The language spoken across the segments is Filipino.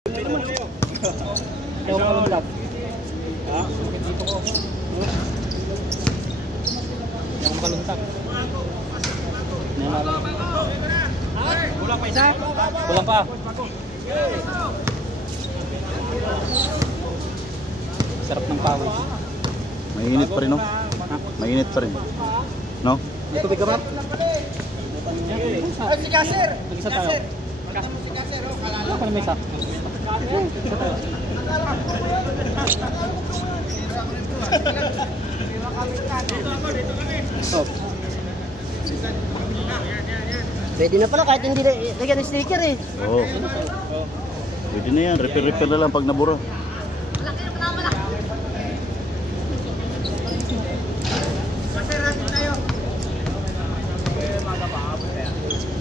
Ikaw ka lang vlog. Ha? Dito ko. Hindi ako makaluntak. Kulang pa isa? Kulang pa. Sarap ng pawis. Mainit pa rin, no? Mainit pa rin. No? May tubig ka ba? Si Kasir! Mag-isa tayo. Si Kasir, oh, kalala. Ano pa na may isa? Isa tayo. Stop. Pwede na pala kahit hindi lagyan ng sticker eh. Oo. Pwede na yan. Repair na lang pag nabura.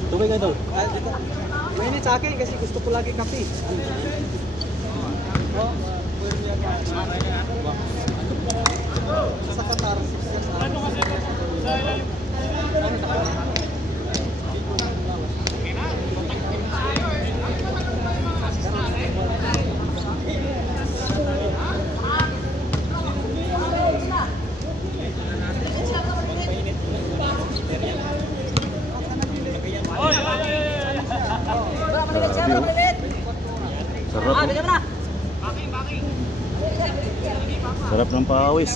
Tubig ka daw. Mainit sa akin kasi gusto ko lagi kape. Sa Qatar. Ano kasi sa ilalim? Sarap. Sarap ng pawis.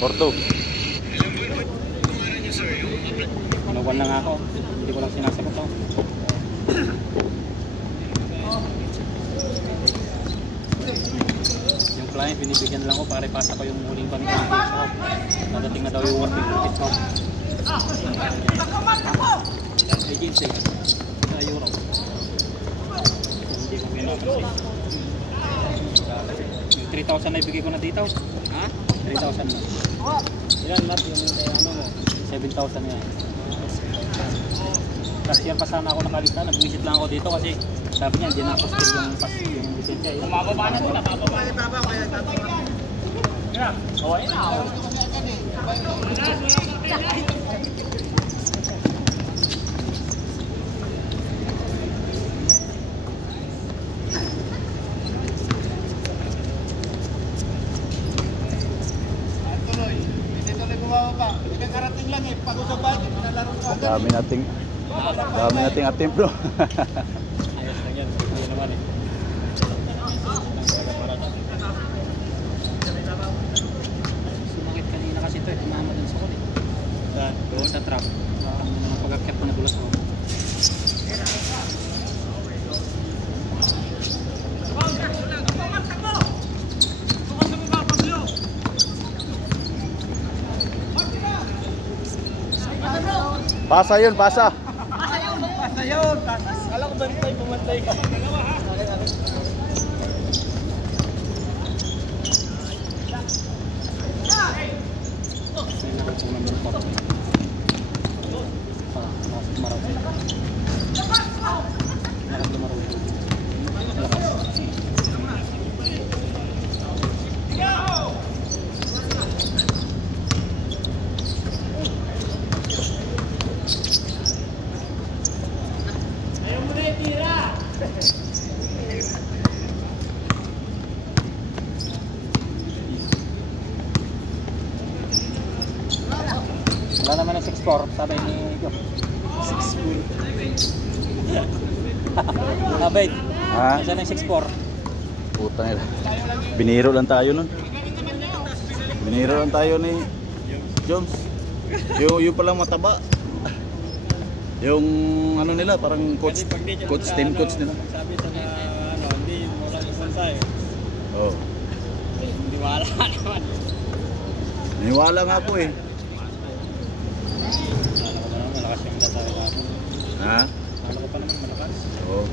Porto. Nawan lang ako. Hindi ko lang sinasagot to. Yung client, binibigyan lang ko para ipasa ko yung huling bandang shop. Nadating na daw yung working profit ko. Agency. Sa Euro. Hindi ko pinapansin. Yung 3,000 na ibigay ko na dito. Ha? 3,000 na. Yan lahat yung ano mo. 7,000 yan. Last year pa sana ako nakalista. Nag-visit lang ako dito kasi sabi niya hindi na ako still yung lisensya. Mababa na sila. Mababa na. Oo, ayun na ako. Dami nating attempt, bro. Ayos lang yan. Hindi naman eh. Sumakit kanina kasi ito eh. Tumama dun sa kulit. Doon sa trap. Pag-akyat ko nagulas ako. Pasa yun, pasa. Pasa yun. Alam ko bantay, pumantay ka. 6'4", sabi ni Job. 6'4". Abay, Ha? nasa na yung 6'4". Puta nila. Biniro lang tayo nun. Biniro lang tayo ni Jones. Yung palang mataba. Yung ano nila, parang coach team coach nila. Sabi sa na, hindi mo lang isansay. Oh. Hindi wala naman. Niwala nga po eh. Malakas yung data ko. Ha? Kala ko pa naman malakas. Oo.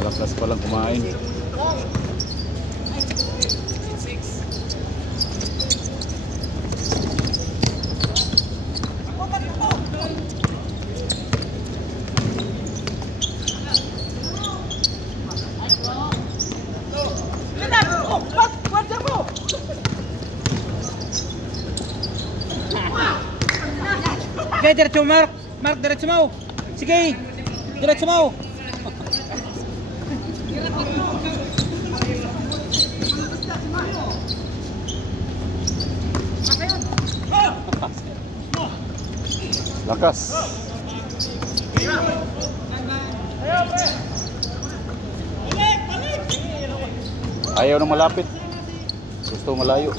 Malakas palang kumain. Okay, diretso Mark. Mark, diretso mo. Sige, diretso mo. Lakas. Ayaw na malapit. Gusto malayo.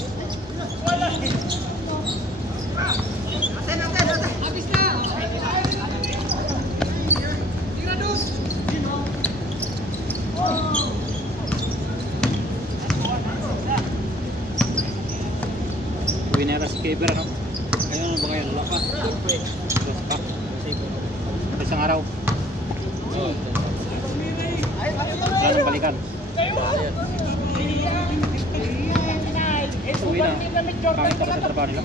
Uwi na si Keber, no? Ayaw na ba kayo? Wala pa. Dos pa. Isang araw. Wala nang balikan. Uwi na. Pangit ako sa trabaho nila.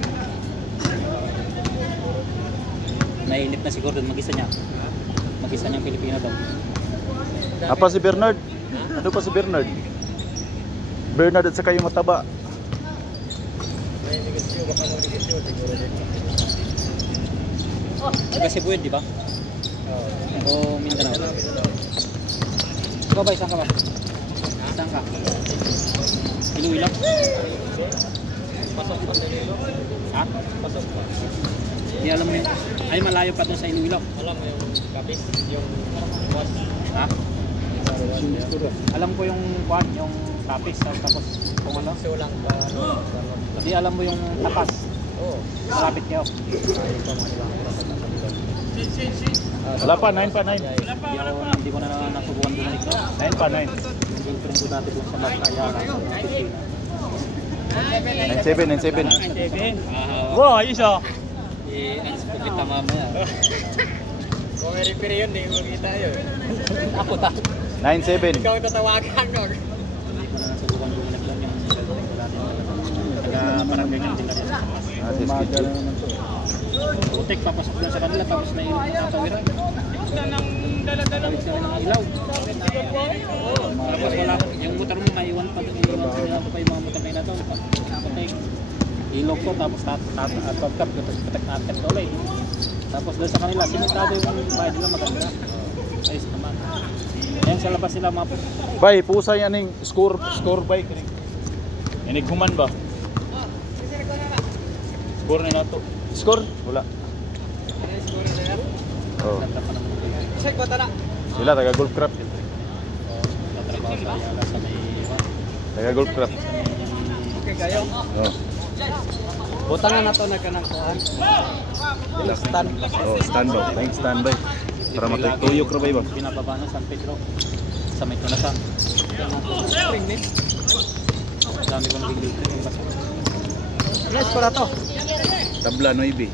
Nainip na si Gordon, mag-isa niya. Mag-isa niyang Pilipino daw. Apa si Bernard? Ano pa si Bernard? Bernard at saka yung mataba. Taga Cebu, di ba? O Mindanao? Ikaw ba, saan ka ba? Saan ka? Iloilo? Pasok pa sa Iloilo. Ha? Pasok pa. Di alam mo yun. Ay, malayo pa dun sa Iloilo. Alam mo yung kapis, yung was. Ha? Alam ko yung kwan, yung tapis, tapos kung ano. Kasi walang ba, Di alam mo yung tapas. Oo. Malapit kayo. Ayaw pa mga ibang oras at nakabito. Wala pa, 9 pa, 9. Hindi ko na nasubukan doon nito. 9 pa, 9. Yung friend ko dati doon sa Magkayara. 9-7, 9-7. Wow, ayos ah. I-ans ko kita mamaya. Kung may referee yun, hindi mo kita yun. Ako ta. 9-7. Ikaw tatawagan ko. Hindi ko na nasubukan doon nito yung cellphone ko dati. Taga parang ganyan din kami. Putik, papasok doon sa kanila tapos na yung tatawiran. Tapos na ilaw. Tapos wala, yung motor mo maiwan pa doon. Iwan pa yung mga motor na ito. Putik. Ilog ko tapos tatagkap. Patak natin ito ulit. Tapos doon sa kanila, simentado yung bahay nila maganda. Ayos naman. Ayan sa labas nila mga Bay, pusa yan yung score bike. Inighuman ba? Score na nato. Score? Wala. Oh. ganda pa naman. Check ba tala? Sila taga golf crap. Tatrabaho sa Ayala sa may Taga golf crap. Okay kayo. Oh. Butangan na to na kanang kuhan. Stand. Oh, standby. Thank standby. Para matuyok ra ba ba? Pinababa na San Pedro sa may tunasan. Spring ni. Dami ko naging dito yung baso. Let's para to. Tabla 9.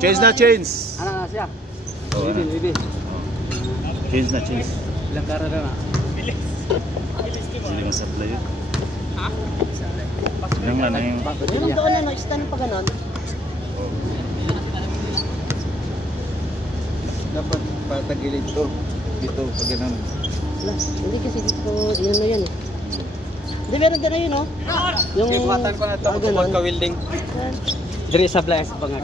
Change na change. Ano na siya? Oh, ano? Change na change. Ilang kara na? Sila nga supply yun. Yung lang na yung... Yung doon na, stand pa ganon. Dapat patagilid to. Dito, pag ganun. Wala, hindi kasi dito, yun na yun eh. Hindi, meron gano'n yun oh. Yung... Ibuhatan ko na to ganon. pagka-welding. Yan. Diri sa blank sa bangag.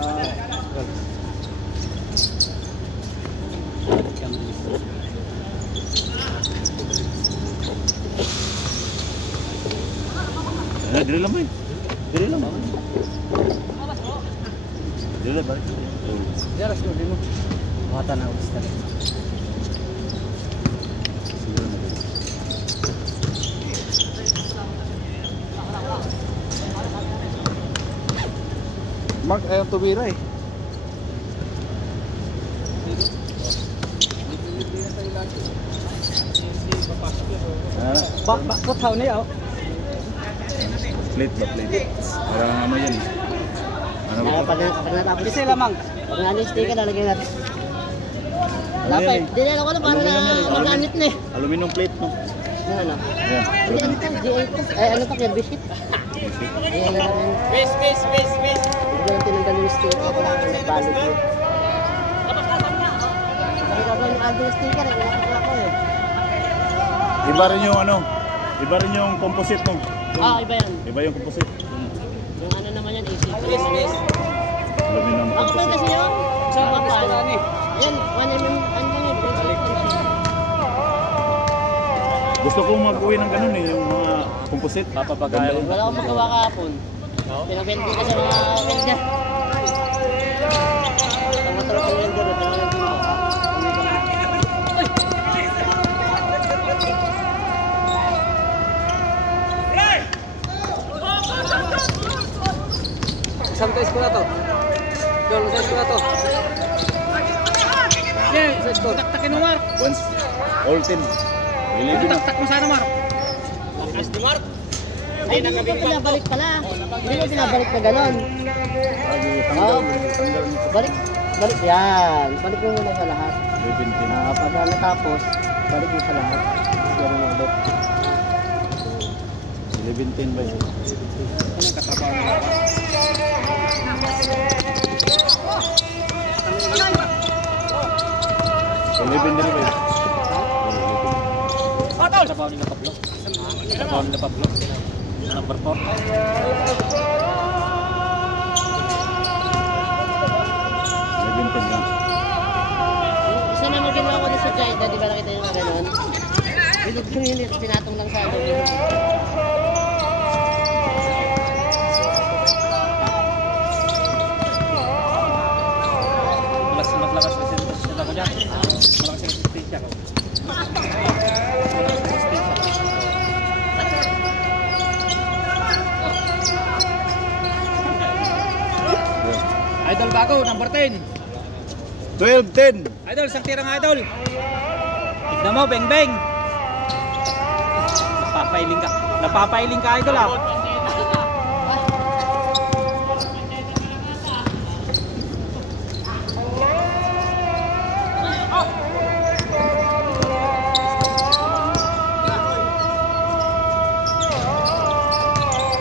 Ano, dito lang ba yun? Dili lang. Dili lang balik. Diaras ko din mo. Mata na ulis tali. Siguro na rin. Mark ayaw tumira eh. Bakot tahu niya. Plate ba plate? Parang ano yan eh. Ano ba? Pag natapos. Bisa lamang. Pag na-sticker, lalagyan natin. Wala Ano pa yan eh. Di na ako na parang maganit na eh. Aluminum plate no? Ano? Ayan. Hindi ano to, G8 to. Ay ano to, Kirby sheet. Ay ano naman. Miss. Hindi natin tinanggal yung sticker. Ako lang ang nagbalot mo. Ay ka ba yung address sticker eh. Pinakakala ko eh. Iba rin yung ano? Iba rin yung composite mo. Iba yan. Iba yung composite. Yung ano naman yan, AC. Miss. Aluminum Ako pa composite. kasi yun. Sa Kapal. kapal ni. Yan, 1mm. Ano yun? Gusto kong mag-uwi ng ganun eh, yung mga composite. Papapagayan. Wala akong magawa kahapon. Pinag-welder ko sa mga welder. Ang matulog ng welder, pinag-welder ko. Sampai sekolah to. Jual sa sekolah to. Yeah, taktakin mo, Mark. Once, all 10. Ilibin na. Taktak mo sana, Mark. Ay, hindi ko pinabalik pala. Hindi ko pinabalik na gano'n. Tanggal nito. Balik yan. Balik mo muna sa lahat. Ilibin 10. Pag natapos, balik mo sa lahat. Pero mo ulit. Ilibin 10 ba yun? Anong katrabaho mo? Ilibin din ba yun? Trabaho nila Pablo. Trabaho nila Pablo. Number 4. Ilibin 10 lang. Isa na ginawa ko na sa Jaida, di ba nakita yung gano'n? Bilog ko yun, pinatong lang sa ano. Malakas resistensya ko dyan. Malakas resistensya ko. Idol bago, number 10. 12-10. Idol, isang tirang idol. Tignan mo, beng beng. Napapailing ka. Napapailing ka, idol ah.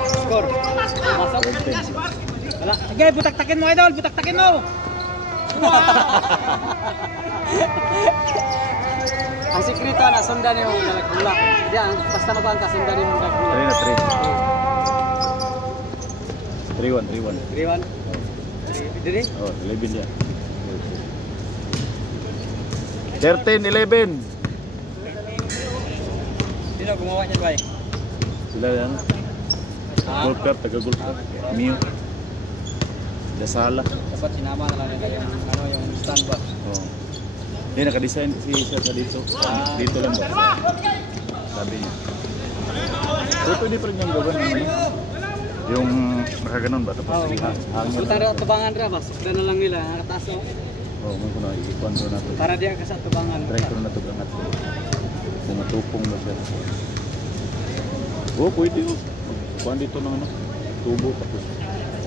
Score. Masok. Wala. Sige, butak-takin mo, idol. Butak-takin mo. Ang sikreto na sundan yung nagulak. Diyan, basta mabang kasundan yung nagulak. 3 na 3. 3-1. 3-1. Diri? Oh, 11 yan. 13-11. Sino gumawa niyan, bay? Sila yan. Gold cup, taga-gold cup. Mio. Dasala. Dapat sinama na lang nila yung, ano, yung stand ba? Oh. Hindi, naka-design si Sir sa dito. Dito lang ba? Sabi niya. So, pwede pa rin yung gawin ng ano? Yung nakaganon ba? Tapos hangin. Punta rin tubangan rin ba? Sukda na lang nila. Nakataas o. Oo, mo ko na ikuan ko na to. Para diyan ka sa tubangan. Try ko na to angat ko. Kung matupong na siya. Oo, pwede yun. Kuhan dito ng ano, tubo tapos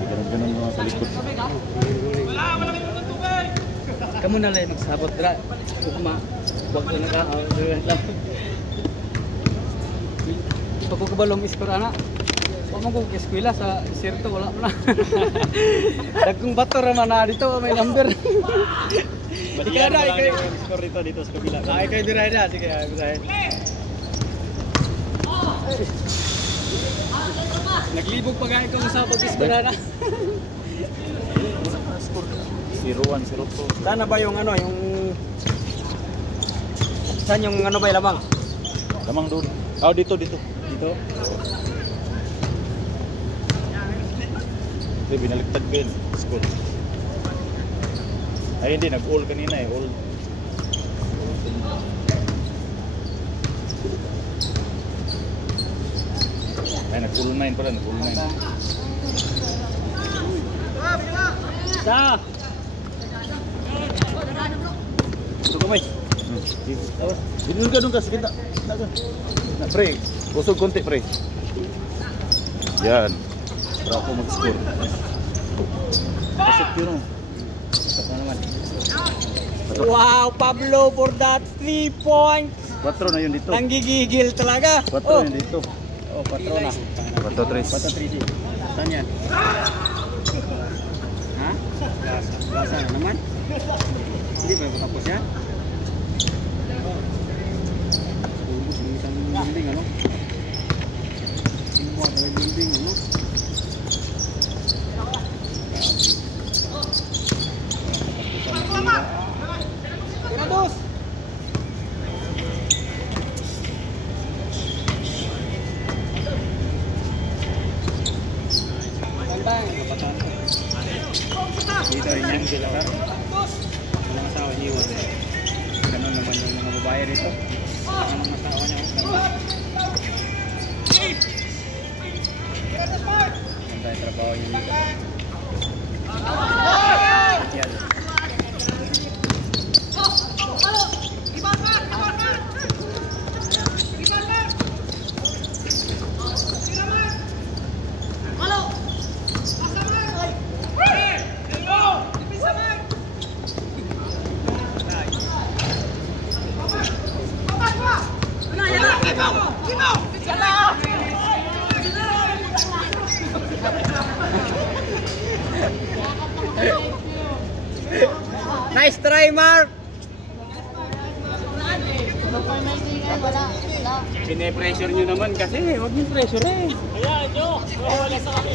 ganun mga sa likod. Kamu na lang magsabot dra. Ugma. Wag ko na ka. Pagkukubalong iskor ana. Wag mo kong eskwela sa sirto wala mo na. Dagkong bato raman na dito may number. Ikaw na ikaw. Score dito sa kabila. Ikaw dira na sige ako say. Naglibog pa gaya kung sa pag-iskora na. 0-1, 0-2. Saan na ba yung ano, yung... Saan yung ano ba yung lamang? Lamang doon. Oh, dito. Dito? Hindi, binaliktad ko yun. Score. Ay hindi, nag-all kanina eh. All. Ay, nag-all 9 pala. Nag-all 9. Sa. Ito kamay. Binul ka doon kasi kita. Na, pre, usog konti pre. Yan. Para ako mag-score. Pasok yun o. Pasok na naman. Wow, Pablo for that 3 points. 4 na yun dito. Nanggigigil talaga. 4 Oh. yun dito. Oh, 4 na. 4-3. 4-3. Saan yan? Ha? Lasa na naman? Hindi ba tapos yan? Ubus yung isang building, ano? Sinuwa ka ng building, ano? Tirados. Tandang. Dito rin yan sila ka. Walang asawa niwan. Ganun naman yung mga babae rito. Anong asawa niya? Ganda yung trabaho niya dito. Yan. Nice try, Mark. Pine-pressure nyo naman kasi. Huwag nyo pressure eh. Ayan nyo. Wala sa kami.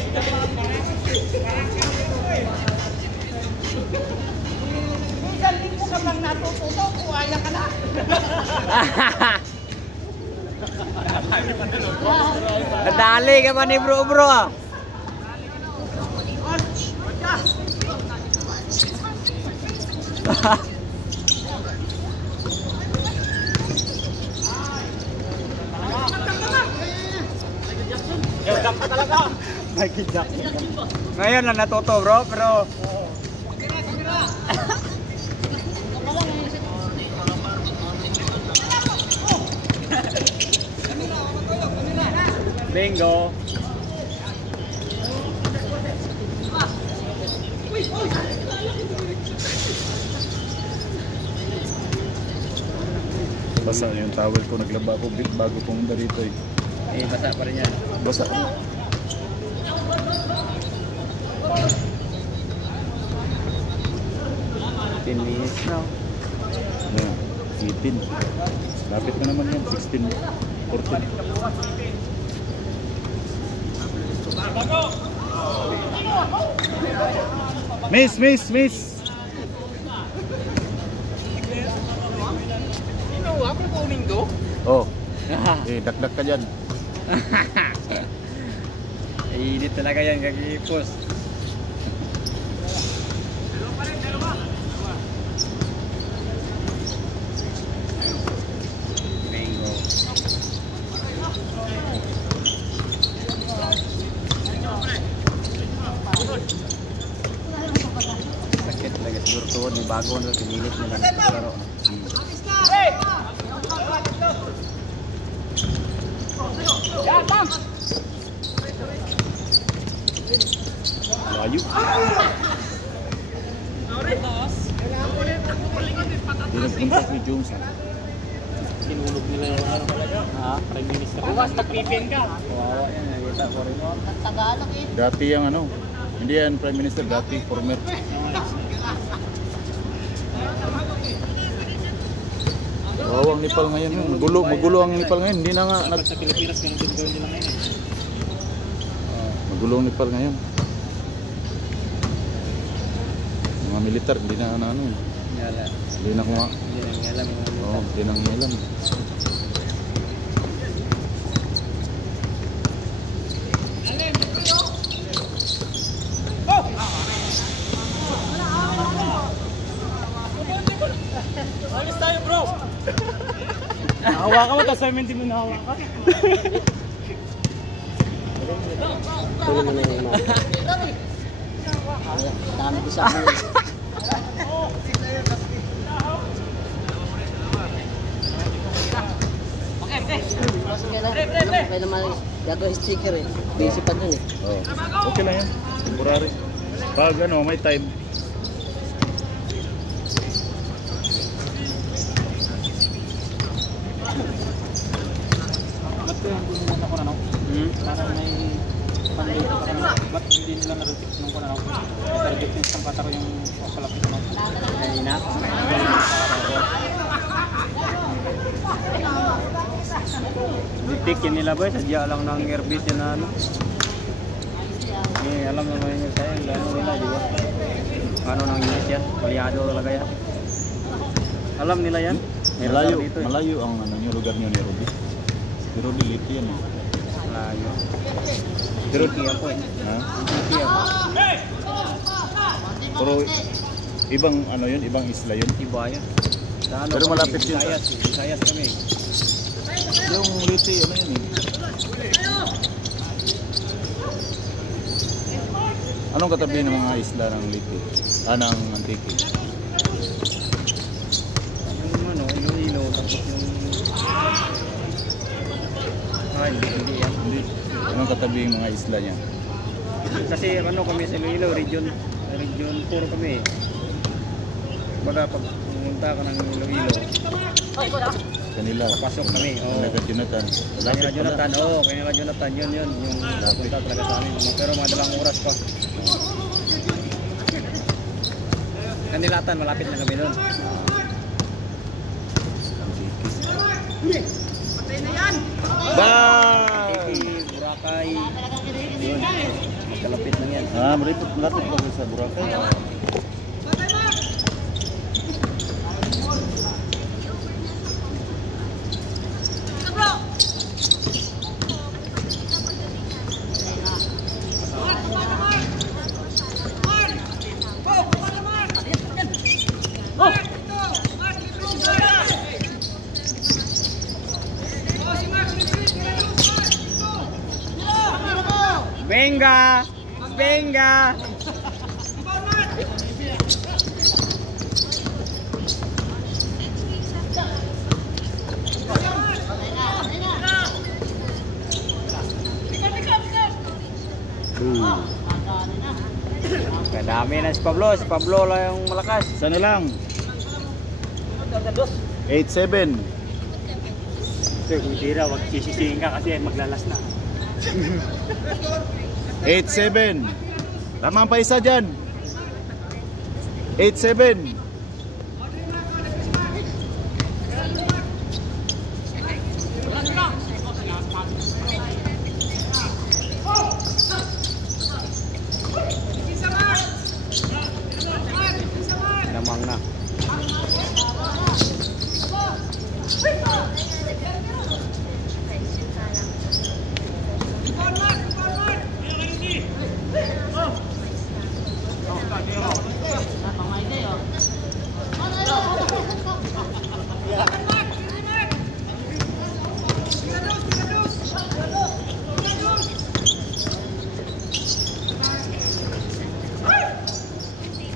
Isang linggo ka lang natututo, kuwaya ka na. Nadali ka pa ni bro ah. Michael Jackson. Ngayon lang natuto bro, pero Bingo. Basa yung towel ko. Naglaba ako bago pumunta dito eh. Eh, basa pa rin yan. Basa. minutes na. Ayan, 18. Lapit na naman yan. 16. 14. Miss! Oh, dakdak ka dyan. Init talaga yan kagipos. Bingo. Sakit talaga siguro tuhod ni bago na pinilit na lang pero Layo. Dinagpunta si Jones. sinulog nila yung ano talaga. Ha? Prime Minister. Bukas nag-PPN ka. Kawawa yan, nakita ko rin yun. Tagalog eh. Dati yung ano, hindi yan Prime Minister, dati former. Wawang Nepal ngayon yun. Magulo ang Nepal ngayon. Hindi na nga Dapat sa Pilipinas, ganun din gawin nila ngayon. magulo ang Nepal ngayon. Mga militar, hindi na ano. Yala. Hindi na kuma. Hindi na alam yung mga Oo, hindi na alam. Hawakan mo, tapos sabi hindi mo nahawakan. Tuloy mo na yung imahe. Dami ko sa akin. Kaya naman gagawin sticker eh. Busy pa dun eh. Oh. Okay lang yan. Temporary. Pag ano, may time. Ba't ko yung pununan ako na no? Parang may pandito ka na. Ba't hindi nila na-reject nung ko na no? Nag-reject yung isang pataro yung pasalapit no? Kanina. Ditik yun nila boy, sadya lang ng airbit yun na ano. Alam naman yun sa'yo, ano nila, di ba? Ano nang inis yan? Palyado talaga yan. Alam nila yan? Malayo, Dito, eh. malayo ang ano, yung lugar niyo ni Ruby. Si Ruby late yan eh. Malayo. Pero, Tiki ako eh. ha? Tiki ako. Pero, ibang ano yun, ibang isla yun. Iba yan. Sa ano Pero kami, malapit yun sa- Visayas kami. Yung Liti, ano yun eh. Anong katabi ng mga isla ng Liti? Ng Antique? Yung ano, Iloilo, tapos yung... Ay, hindi yan. Hindi. Anong katabi yung mga isla niya? Kasi ano kami sa Iloilo, region 4 kami eh. Baga pag pumunta ka ng Iloilo, Kanila. Papasok kami, oo. Kanila Jonathan. kanya Jonathan, kanya Jonathan, yun, yung pupunta talaga sa amin. Pero madalang oras pa. Kanilatan, malapit na kami doon. Bye! Tiki, Boracay, yun. Kalapit lang yan. Malapit lang sa Boracay. Venga! Venga! Kadami na si Pablo. Si Pablo lang yung malakas. Sana lang. 8-7. Sir, kung tira, wag sisisihin ka kasi maglalas na. 8-7. Tama pa isa dyan. 8-7. Lamang na.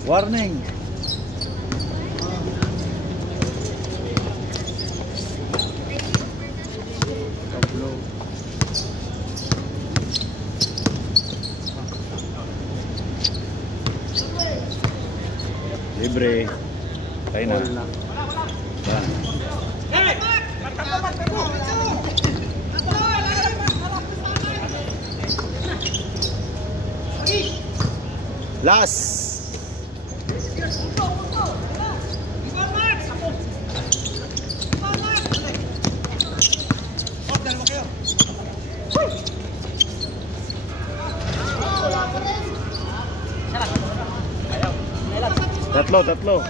Warning. Pablo. Libre. Tayo na. All na. Yan. Last. Tatlo.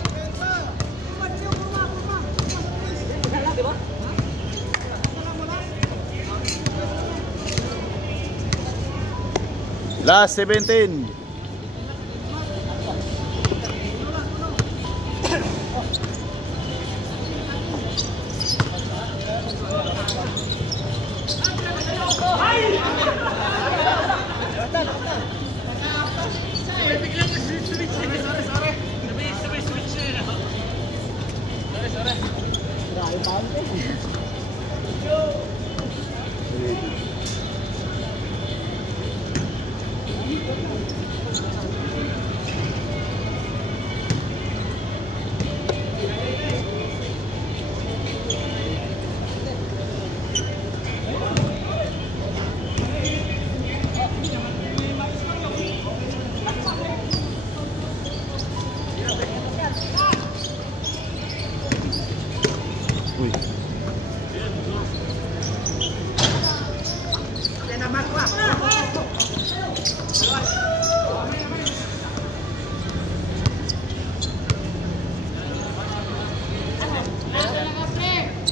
Last 17. Uy.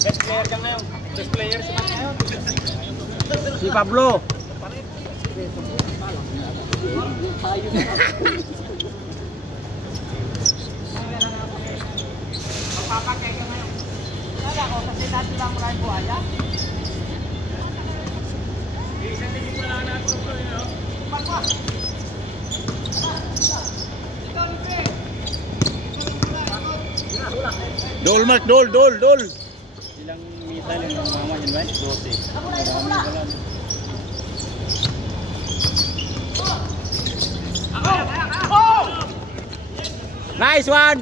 Best player ka ngayon. Best player si Mac ngayon. Si Pablo. Magpapakay ka ngayon. Wala ko, kasi dati lang maraming buhaya. Dol Mark, dol. Ilang missile yung mama yun ba? 12. Marami pala. Nice one.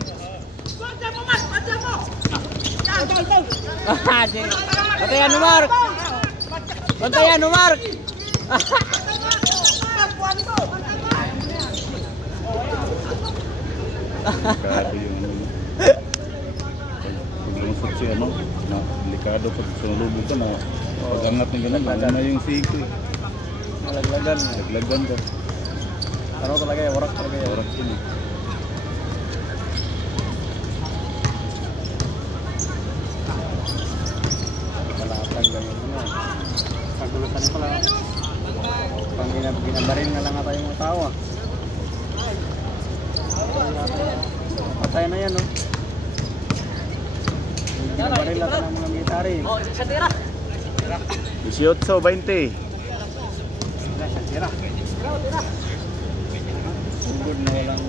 Bantayan mo, Mark. Bantayan mo, Mark. Delikado yung ano. Pag lumusot si ano, na delikado pag sunulubog ka na pag-angat ng ganun, lalo na yung siko eh. Malaglagan. Laglagan ka. Ano talaga ya, warak talaga ya. Oras yun eh. Malatag lang yun. Pagulusan niyo pala. Pang ginabarin na lang ata yung mga tao ah. Patay na yan, no? Ginabarin lang ng mga military. 18-20. Tira. Sugod na walang...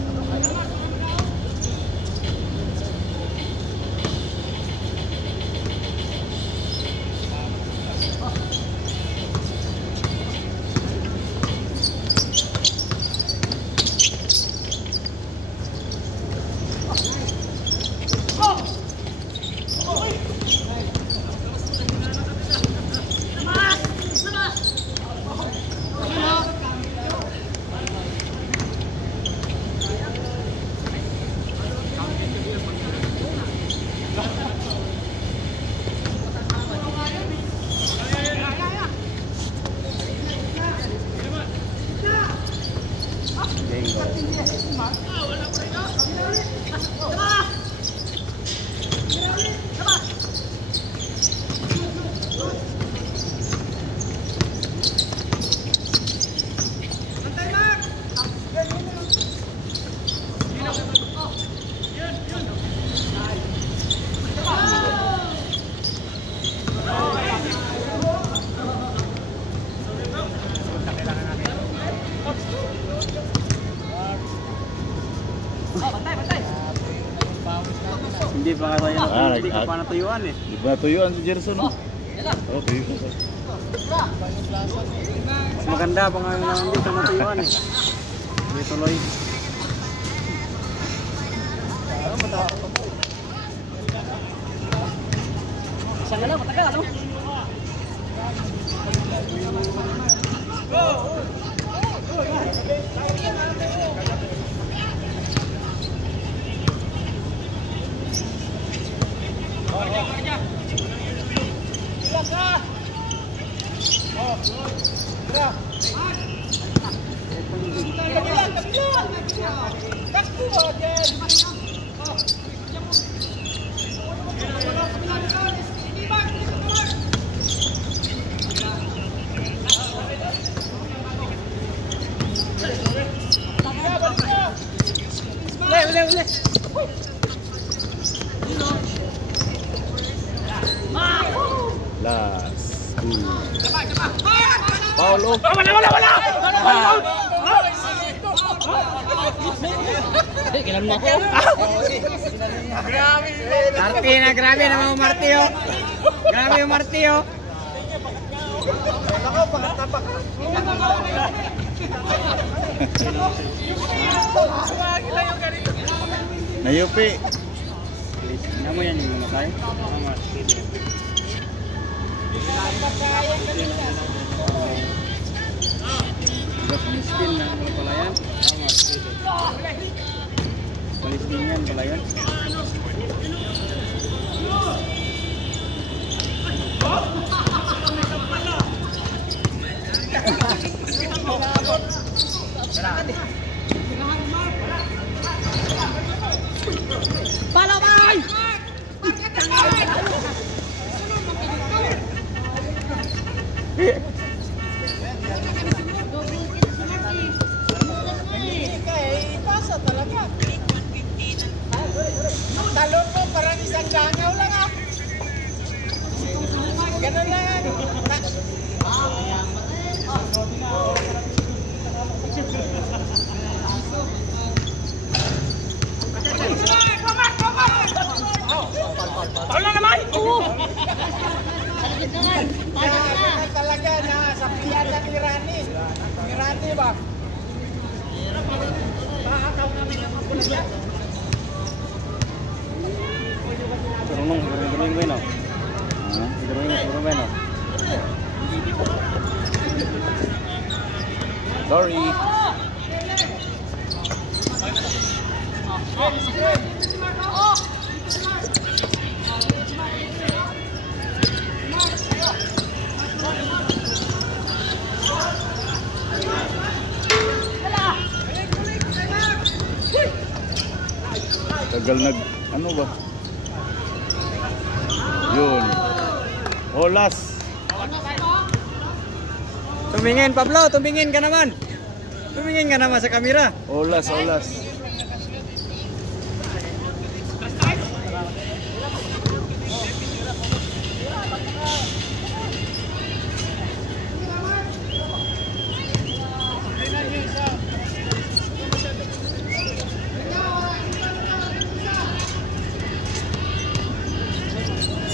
Hindi pa nga tayo hindi ka pa natuyuan eh. Di ba natuyuan si Gerson? Okay. Mas maganda pa nga yung hindi ka matuyuan eh. Hindi tuloy. Isang lang, matagal ano? Last. Paulo. Wala! Kailan mo ako? Marti na, grabe naman yung Marti oh. Grabe yung Marti oh. Ako, pangatapa ka. Nayupi. Namo yan yung namatay. Miskin na mga palayan. Miskin yan palayan. Palabay! Pasa talaga. Talon mo parang isang gangaw lang ah. Ganun lang. Wala naman! Oo! Talaga na sa piyan ng Irani. Irani ba? Turunong, turunong ko yun oh. Turunong ko yun oh. Sorry. Tagal ano ba? Yun. Olas. Tumingin Pablo, tumingin ka naman. Tumingin ka naman sa kamera. Olas.